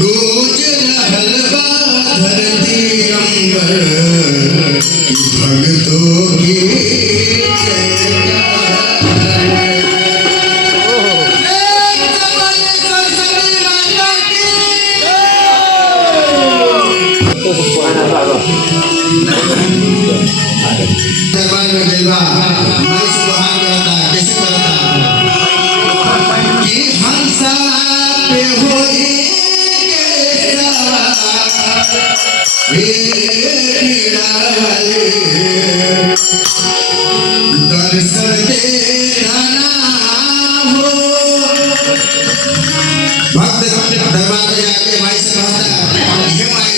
गूंज रहल बा धरती अंबर भगतों की दरबार में जलवा भाई सुबहान करता कैसे करता कि हंसा पे होई के वाले दर्शन तेरा नाम हो भक्त दरबार में जाके भाई से कहता हे भाई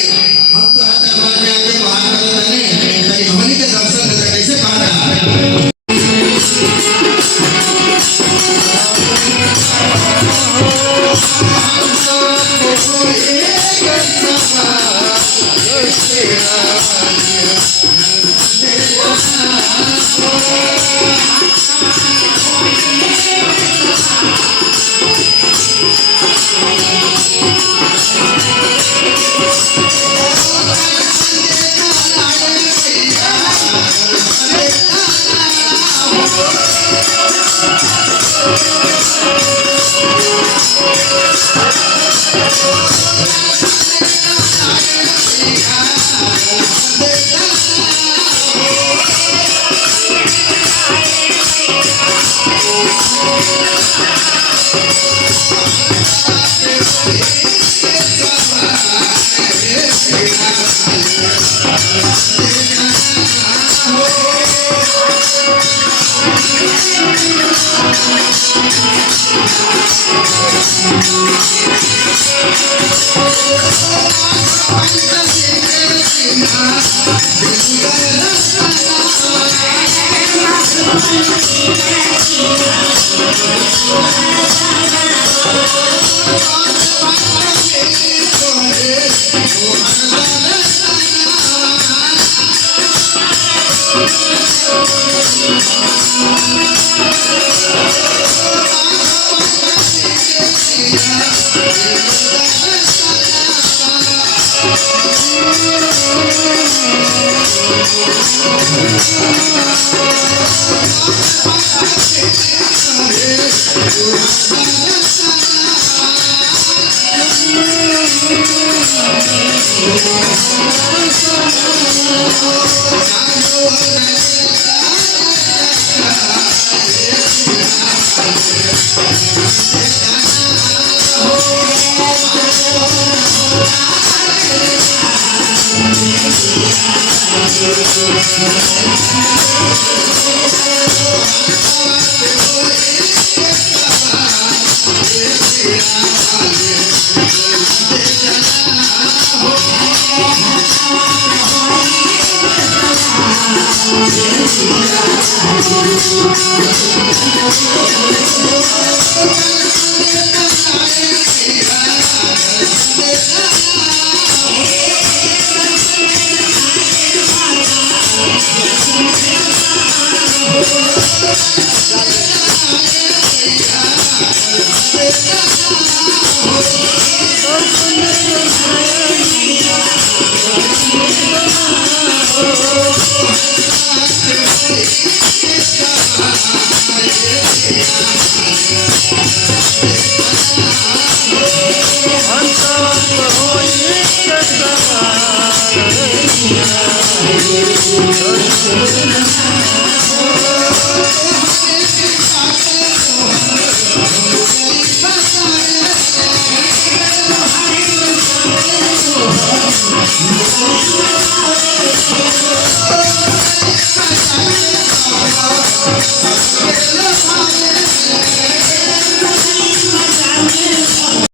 हम तो दरबार में आके बहान करता नहीं तरी हमनी के दर्शन देता कैसे कहता Oh